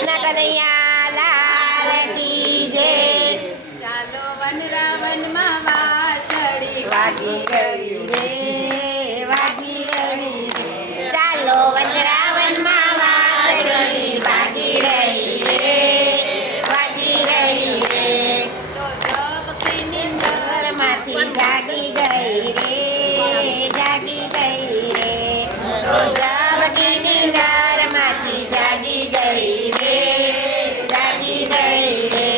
કૃષ્ણ કનૈયા લાલ કી જય. ચાલો વનરાવનમાં વાસળી વાગી રહી રે, વાગી રહી રે. ચાલો વનરાવનમાં વાસળી વાગી રહી રે, વાગી રહી રે. તો ઝબકી નિંદર ઘરમાંથી જાગી ગઈ રે, જાગી ગઈ રે. તો જાગી નિંદરમાંથી જાગી ગઈ રે, જાગી ગઈ રે.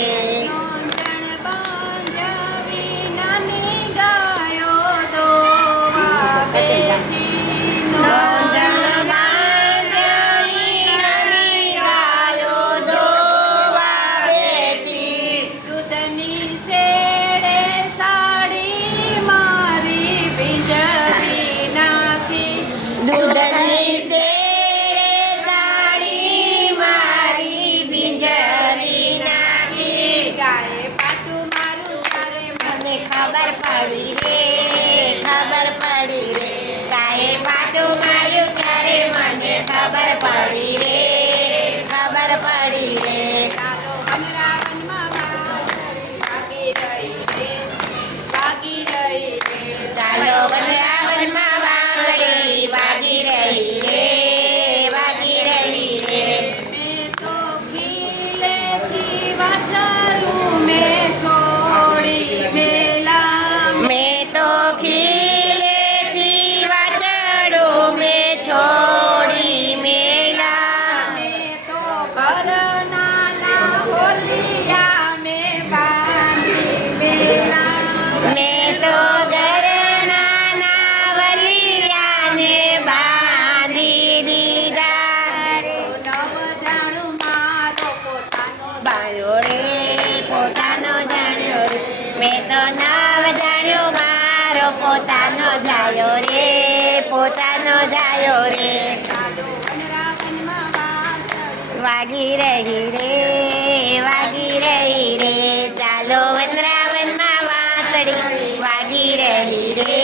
નોંધણ બાંધ્યા વિનાની ગાયો દોવા બેઠી. નોંધણ બાંધણી નાની ગાયો દોવા બેઠી. દૂધની શેડે સાડી મારી ભીંજવી નાખી. દૂધની શેડે સાડી મારી ભીંજવી નાખી. ગાયે પાટું મારું તારે મને ખબર પડી રે, ખબર પડી રે. કાંઈ પાટું માર્યું ત્યારે મને ખબર પડી રે, ખબર પડી રે. ચાલો વનરાવનમાં વાસળી વાગી રહી રે, વાગી રહી રે. ચાલો વનરાવનમાં વાંસળી વાગી રહી રે, વાગી રહી રે. મેં તો ખીલેથી વાછરું મેં છોડી વેલા. મેં તો ખીલેથી વાછરડું મેં છોડી મેલા. મેં તો ઘરનાના હોલિયા મેં બાંધી વેલા. મેં તો ઘરના નાવલિયાને બાંધી દીધા. નવજાણું મારો પોતાનો બાયો રે પોતાનો જાણ્યો રે. મેં તો નાવ જાણ્યો મારો પોતાનો જાયો રે, પોતાનો જાયો રે. ચાલો વનરાવનમાં વાસળી વાગી રહી રે, વાગી રહી રે. ચાલો વનરાવનમાં વાંસળી વાગી રહી રે,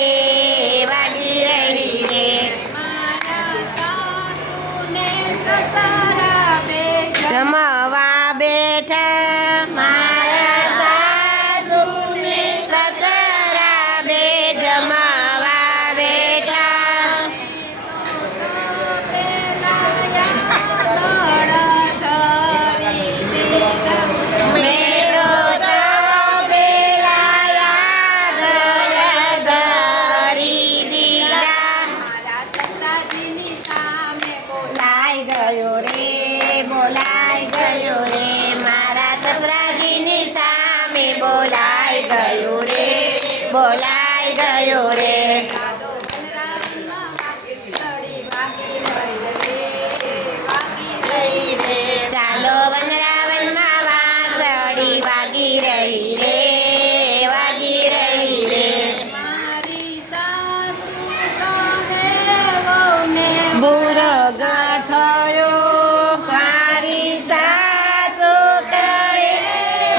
વાગી રહી રે. મારા સાસુને સસરા બે જમવા બેઠા મારા સાસુને સસરા બે જમવા બેઠા. મેં તો પેલા આગળ ધરી દીધા. બોલાઈ ગયો રે, બોલાઈ ગયો રે. મારા સસરાજીની સામે બોલાઈ ગયો રે, બોલાઈ ગયો રે. ચાલો વનરાવનમાં વાંસળી વાગી રહી રે, વાગી રહી રે. બુરો ગાંઠયો મારી સાસુ કહે,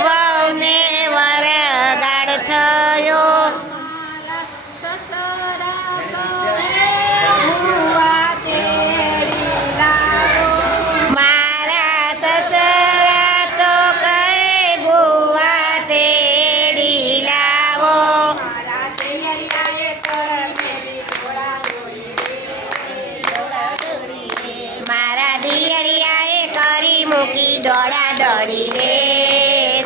વહુને વરગાડ થયો. મારા સસરા તો કહે બુવા તેડી લાવો. મારા દિયરિયાએ કરી મૂકી દોડા દોડી રે,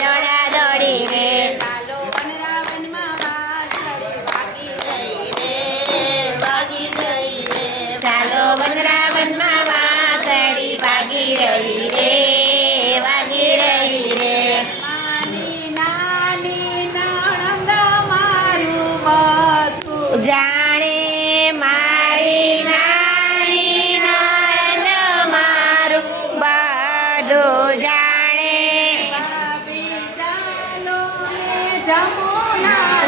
દોડા દોડી રે. ચાલો વનરાવનમાં વાંસળી વાગી રહી રે, વાગી રહી રે. જાણે મારી નાની નણંદ મારું બધું જાણે.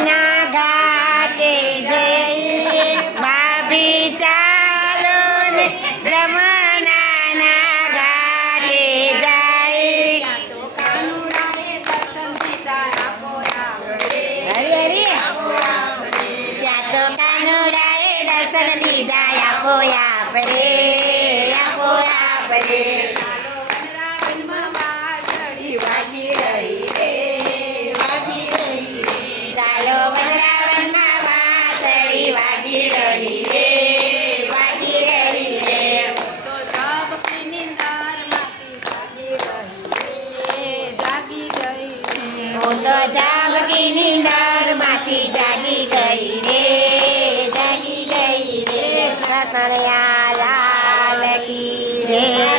ના ઘાટે જઈ ભાભી ચાલો ને જમનાના ઘાટે જાય. હરી હરી ત્યાં તો કાનુડાએ દર્શન દીધા. આપો આપરે, આપો આપરે. તો જાગીની નરમાંથી જાગી ગઈ રે જાગી ગઈ રે કૃષ્ણ લાલ કી રે